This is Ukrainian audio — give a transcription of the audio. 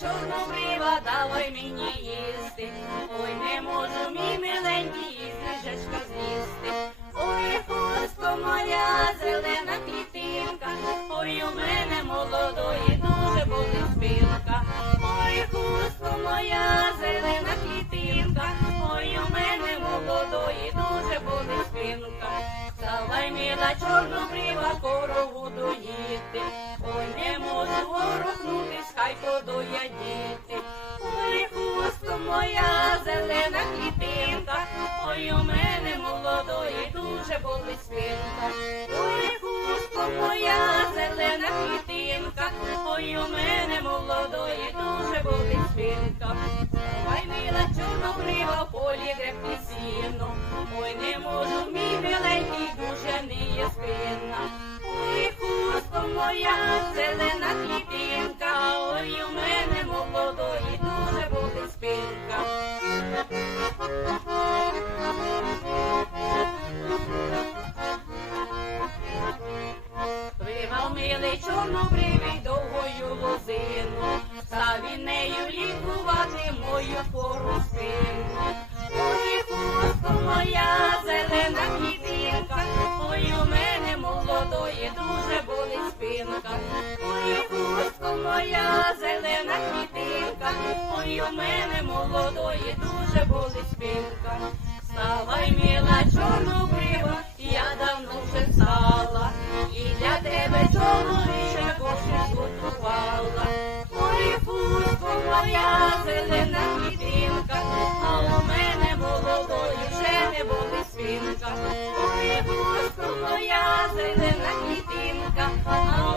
чорнобрива, давай мені їсти. Ой, не можу, мій миленький, із книжечка злізти. Ой, хустко моя зелена квітинка, ой, у мене молодої дуже болить спинка. Ой, хустко моя зелена квітинка, ой, у мене молодої дуже болить спинка. Давай, мила чорнобрива, корову доїти. Ой, не дуже болить спинка. Ой, хустко моя зелена квітинка, ой, у мене молодої дуже болить спинка. Ой, мила чорнобрива, в полі гребти Милий чорнобривий довгою лозину, та він нею лікувати мою пору спину. Ой, хустко моя зелена квітинка, ой, у мене молодої дуже болить спинка. Ой, хустко моя зелена квітинка, ой, у мене молодої дуже болить спинка. Вставай, мила чорнобрива, Ой, фурко моя зелена квітинка, а у